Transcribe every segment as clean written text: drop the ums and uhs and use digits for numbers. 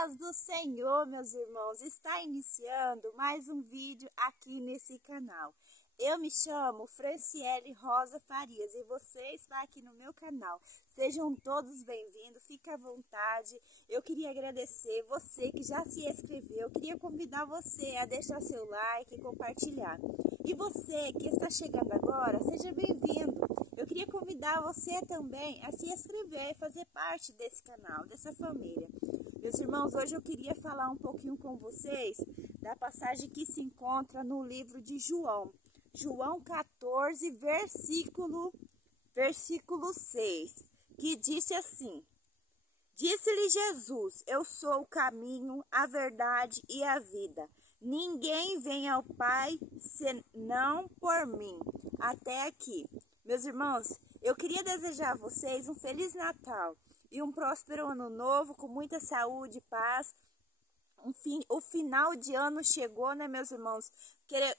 paz do Senhor, meus irmãos. Está iniciando mais um vídeo aqui nesse canal. Eu me chamo Franciele Rosa Farias e você está aqui no meu canal. Sejam todos bem-vindos, fique à vontade. Eu queria agradecer você que já se inscreveu. Eu queria convidar você a deixar seu like e compartilhar. E você que está chegando agora, seja bem-vindo. Eu queria convidar você também a se inscrever e fazer parte desse canal, dessa família. Meus irmãos, hoje eu queria falar um pouquinho com vocês da passagem que se encontra no livro de João. João 14, versículo 6, que disse assim: Disse-lhe Jesus, eu sou o caminho, a verdade e a vida. Ninguém vem ao Pai senão por mim. Até aqui. Meus irmãos, eu queria desejar a vocês um Feliz Natal e um próspero Ano Novo, com muita saúde e paz. O final de ano chegou, né, meus irmãos?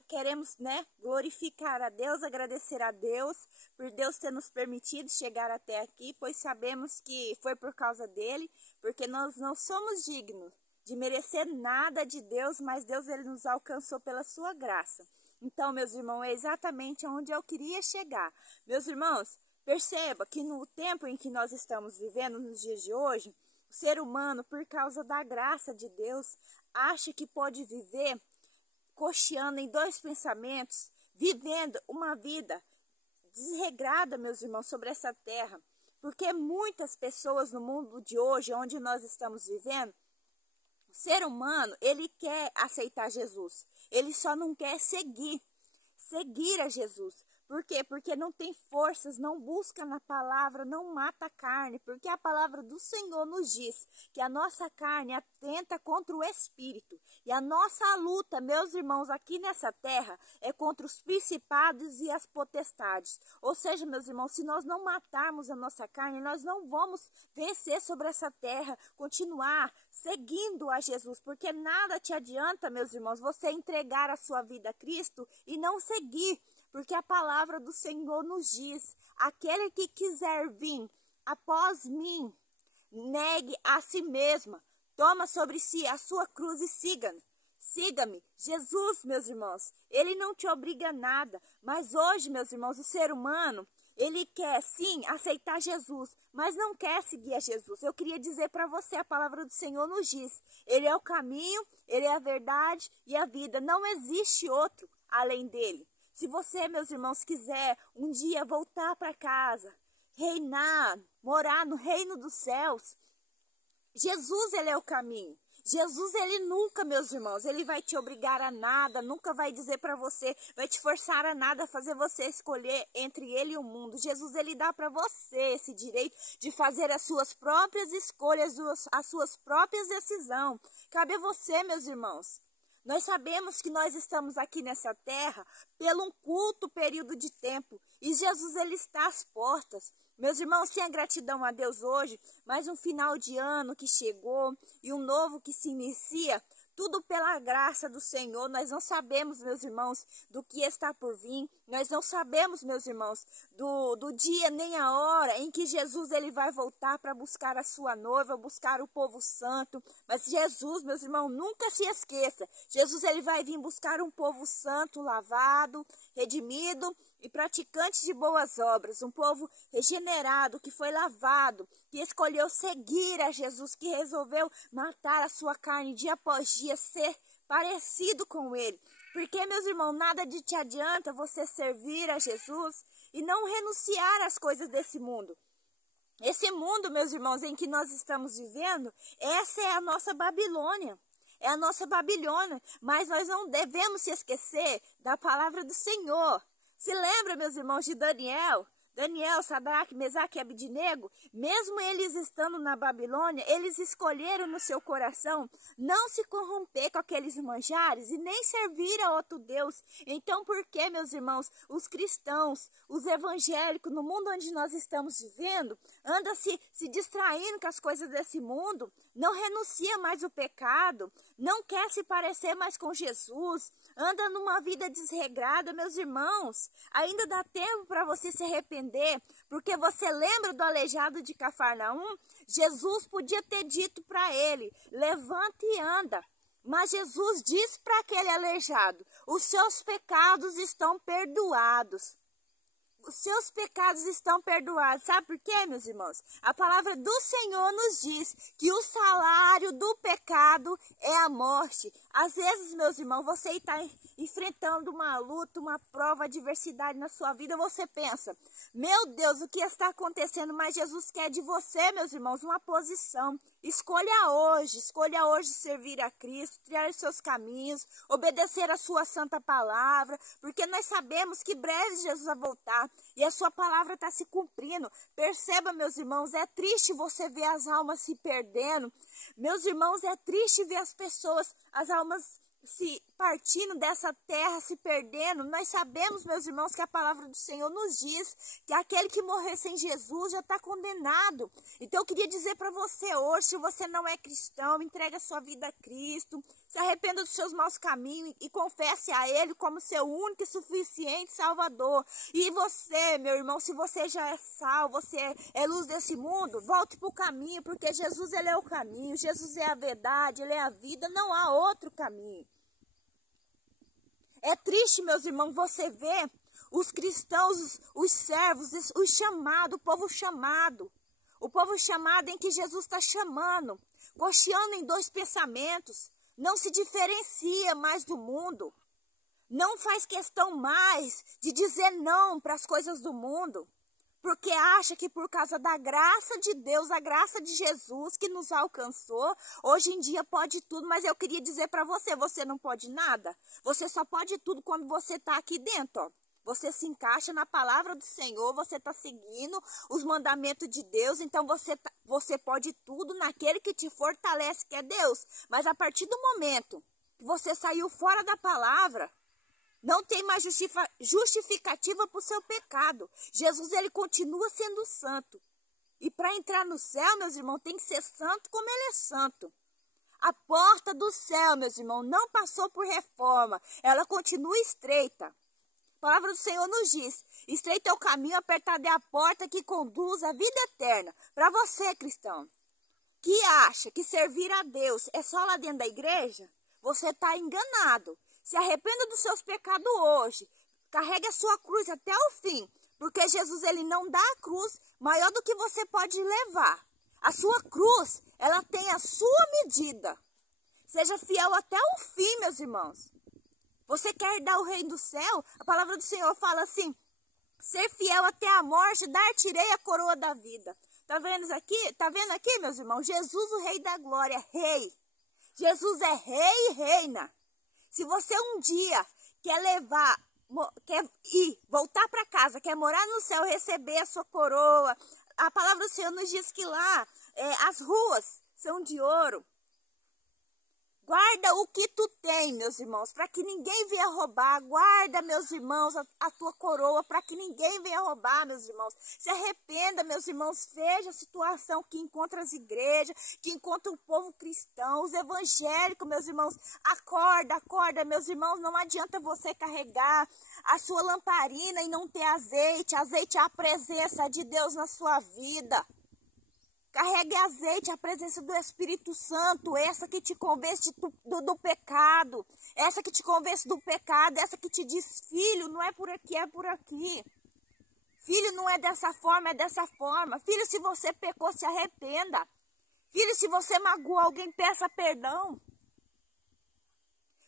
Queremos, né, glorificar a Deus, agradecer a Deus por Deus ter nos permitido chegar até aqui, pois sabemos que foi por causa dele, porque nós não somos dignos de merecer nada de Deus, mas Deus ele nos alcançou pela sua graça. Então, meus irmãos, é exatamente onde eu queria chegar. Meus irmãos, perceba que no tempo em que nós estamos vivendo, nos dias de hoje, o ser humano, por causa da graça de Deus, acha que pode viver cocheando em dois pensamentos, vivendo uma vida desregrada, meus irmãos, sobre essa terra. Porque muitas pessoas no mundo de hoje, onde nós estamos vivendo, o ser humano, ele quer aceitar Jesus. Ele só não quer seguir a Jesus. Por quê? Porque não tem forças, não busca na palavra, não mata a carne. Porque a palavra do Senhor nos diz que a nossa carne atenta contra o Espírito. E a nossa luta, meus irmãos, aqui nessa terra, é contra os principados e as potestades. Ou seja, meus irmãos, se nós não matarmos a nossa carne, nós não vamos vencer sobre essa terra, continuar seguindo a Jesus. Porque nada te adianta, meus irmãos, você entregar a sua vida a Cristo e não seguir. Porque a palavra do Senhor nos diz, aquele que quiser vir após mim, negue a si mesma, toma sobre si a sua cruz e siga-me. Siga-me. Jesus, meus irmãos, ele não te obriga a nada, mas hoje, meus irmãos, o ser humano, ele quer sim aceitar Jesus, mas não quer seguir a Jesus. Eu queria dizer para você, a palavra do Senhor nos diz, ele é o caminho, ele é a verdade e a vida, não existe outro além dele. Se você, meus irmãos, quiser um dia voltar para casa, reinar, morar no reino dos céus, Jesus, ele é o caminho. Jesus, ele nunca, meus irmãos, ele vai te obrigar a nada, nunca vai dizer para você, vai te forçar a nada, fazer você escolher entre ele e o mundo. Jesus, ele dá para você esse direito de fazer as suas próprias escolhas, as suas próprias decisões. Cabe a você, meus irmãos. Nós sabemos que nós estamos aqui nessa terra pelo um curto período de tempo e Jesus ele está às portas. Meus irmãos, tenha gratidão a Deus hoje, mais um final de ano que chegou e um novo que se inicia, tudo pela graça do Senhor. Nós não sabemos, meus irmãos, do que está por vir. Nós não sabemos, meus irmãos, do dia nem a hora em que Jesus ele vai voltar para buscar a sua noiva, buscar o povo santo. Mas Jesus, meus irmãos, nunca se esqueça. Jesus ele vai vir buscar um povo santo, lavado, redimido e praticante de boas obras. Um povo regenerado, que foi lavado, que escolheu seguir a Jesus, que resolveu matar a sua carne dia após dia, ser parecido com ele. Porque, meus irmãos, nada de te adianta você servir a Jesus e não renunciar às coisas desse mundo. Esse mundo, meus irmãos, em que nós estamos vivendo, essa é a nossa Babilônia. É a nossa Babilônia, mas nós não devemos se esquecer da palavra do Senhor. Se lembra, meus irmãos, de Daniel, Sadraque, Mesaque e Abidnego, mesmo eles estando na Babilônia, eles escolheram no seu coração não se corromper com aqueles manjares e nem servir a outro Deus. Então, por que, meus irmãos, os cristãos, os evangélicos, no mundo onde nós estamos vivendo, andam se distraindo com as coisas desse mundo, não renuncia mais o pecado, não quer se parecer mais com Jesus, anda numa vida desregrada, meus irmãos, ainda dá tempo para você se arrepender, porque você lembra do aleijado de Cafarnaum? Jesus podia ter dito para ele, levanta e anda. Mas Jesus disse para aquele aleijado, os seus pecados estão perdoados. Os seus pecados estão perdoados. Sabe por quê, meus irmãos? A palavra do Senhor nos diz que o salário do pecado é a morte. Às vezes, meus irmãos, você está enfrentando uma luta, uma prova, adversidade na sua vida, você pensa, meu Deus, o que está acontecendo? Mas Jesus quer de você, meus irmãos, uma posição. Escolha hoje servir a Cristo, trilhar os seus caminhos, obedecer a sua santa palavra, porque nós sabemos que breve Jesus vai voltar e a sua palavra está se cumprindo. Perceba, meus irmãos, é triste você ver as almas se perdendo. Meus irmãos, é triste ver as pessoas, as almas se partindo dessa terra, se perdendo. Nós sabemos, meus irmãos, que a palavra do Senhor nos diz que aquele que morrer sem Jesus já está condenado. Então eu queria dizer para você hoje, se você não é cristão, entregue a sua vida a Cristo, se arrependa dos seus maus caminhos e confesse a Ele como seu único e suficiente Salvador. E você, meu irmão, se você já é salvo, você é luz desse mundo, volte para o caminho, porque Jesus, Ele é o caminho, Jesus é a verdade, Ele é a vida, não há outro caminho. É triste, meus irmãos, você ver os cristãos, os servos, os chamados, o povo chamado em que Jesus está chamando, cocheando em dois pensamentos, não se diferencia mais do mundo, não faz questão mais de dizer não para as coisas do mundo, porque acha que por causa da graça de Deus, a graça de Jesus que nos alcançou, hoje em dia pode tudo, mas eu queria dizer para você, você não pode nada, você só pode tudo quando você está aqui dentro, ó. Você se encaixa na palavra do Senhor, você está seguindo os mandamentos de Deus, então você pode tudo naquele que te fortalece, que é Deus. Mas a partir do momento que você saiu fora da palavra, não tem mais justificativa para o seu pecado. Jesus, ele continua sendo santo. E para entrar no céu, meus irmãos, tem que ser santo como ele é santo. A porta do céu, meus irmãos, não passou por reforma, ela continua estreita. A palavra do Senhor nos diz, estreito é o caminho, apertada é a porta que conduz à vida eterna. Para você, cristão, que acha que servir a Deus é só lá dentro da igreja, você está enganado. Se arrependa dos seus pecados hoje, carregue a sua cruz até o fim, porque Jesus, ele não dá a cruz maior do que você pode levar. A sua cruz, ela tem a sua medida. Seja fiel até o fim, meus irmãos. Você quer dar o reino do céu? A palavra do Senhor fala assim, ser fiel até a morte, dar-te-ei a coroa da vida. Tá vendo aqui? Tá vendo aqui, meus irmãos? Jesus, o rei da glória, rei. Jesus é rei e reina. Se você um dia quer voltar para casa, quer morar no céu, receber a sua coroa, a palavra do Senhor nos diz que lá as ruas são de ouro. Guarda o que tu tem, meus irmãos, para que ninguém venha roubar. Guarda, meus irmãos, a tua coroa, para que ninguém venha roubar, meus irmãos. Se arrependa, meus irmãos, veja a situação que encontra as igrejas, que encontra o povo cristão, os evangélicos, meus irmãos. Acorda, meus irmãos, não adianta você carregar a sua lamparina e não ter azeite. Azeite é a presença de Deus na sua vida. Carregue azeite, a presença do Espírito Santo, essa que te convence do pecado, essa que te convence do pecado, essa que te diz, filho, não é por aqui, é por aqui. Filho, não é dessa forma, é dessa forma. Filho, se você pecou, se arrependa. Filho, se você magoou alguém, peça perdão.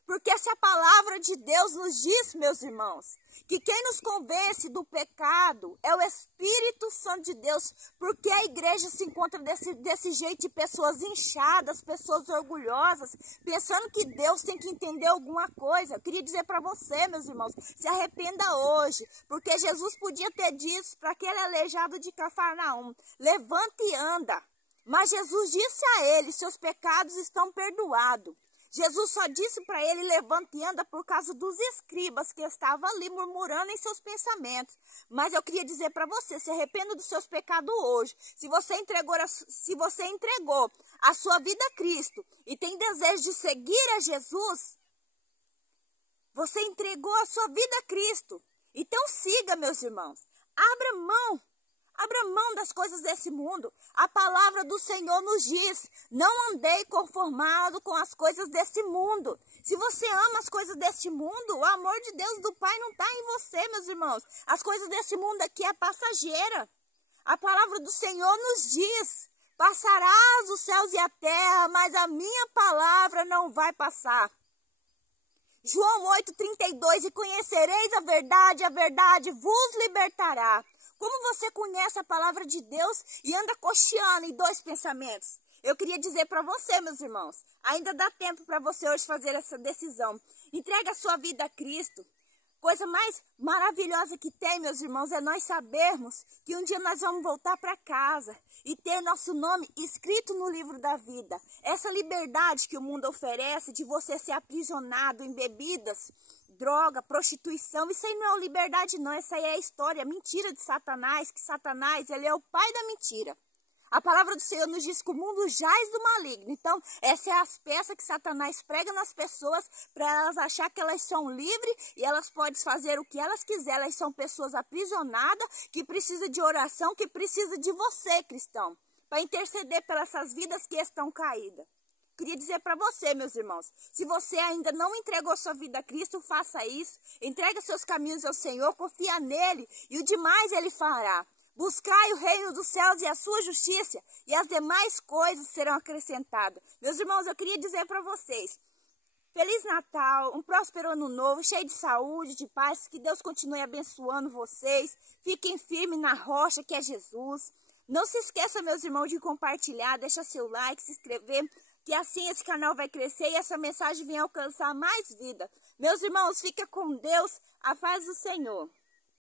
Porque se a palavra de Deus nos diz, meus irmãos, que quem nos convence do pecado é o Espírito Santo de Deus, porque a igreja se encontra desse jeito de pessoas inchadas, pessoas orgulhosas, pensando que Deus tem que entender alguma coisa. Eu queria dizer para você, meus irmãos, se arrependa hoje, porque Jesus podia ter dito para aquele aleijado de Cafarnaum, levanta e anda. Mas Jesus disse a ele, seus pecados estão perdoados. Jesus só disse para ele, levanta e anda, por causa dos escribas que estavam ali murmurando em seus pensamentos. Mas eu queria dizer para você, se arrependa dos seus pecados hoje. Se você entregou a sua vida a Cristo e tem desejo de seguir a Jesus, você entregou a sua vida a Cristo. Então siga, meus irmãos. Abra mão das coisas desse mundo. A palavra do Senhor nos diz, não andei conformado com as coisas desse mundo. Se você ama as coisas deste mundo, o amor de Deus do Pai não está em você, meus irmãos. As coisas desse mundo aqui é passageira. A palavra do Senhor nos diz, passarás os céus e a terra, mas a minha palavra não vai passar. João 8,32, e conhecereis a verdade vos libertará. Como você conhece a palavra de Deus e anda cocheando em dois pensamentos? Eu queria dizer para você, meus irmãos, ainda dá tempo para você hoje fazer essa decisão. Entrega a sua vida a Cristo. Coisa mais maravilhosa que tem, meus irmãos, é nós sabermos que um dia nós vamos voltar para casa e ter nosso nome escrito no livro da vida. Essa liberdade que o mundo oferece de você ser aprisionado em bebidas, droga, prostituição, isso aí não é liberdade não, essa aí é a história, mentira de Satanás, que Satanás, ele é o pai da mentira. A palavra do Senhor nos diz que o mundo jaz do maligno. Então, essa é as peças que Satanás prega nas pessoas para elas achar que elas são livres e elas podem fazer o que elas quiserem. Elas são pessoas aprisionadas, que precisam de oração, que precisam de você, cristão, para interceder pelas essas vidas que estão caídas. Queria dizer para você, meus irmãos, se você ainda não entregou sua vida a Cristo, faça isso. Entrega seus caminhos ao Senhor, confia nele e o demais ele fará. Buscai o reino dos céus e a sua justiça, e as demais coisas serão acrescentadas. Meus irmãos, eu queria dizer para vocês, Feliz Natal, um próspero ano novo, cheio de saúde, de paz, que Deus continue abençoando vocês. Fiquem firmes na rocha que é Jesus. Não se esqueça, meus irmãos, de compartilhar, deixa seu like, se inscrever, que assim esse canal vai crescer e essa mensagem vem alcançar mais vida. Meus irmãos, fica com Deus, a paz do Senhor.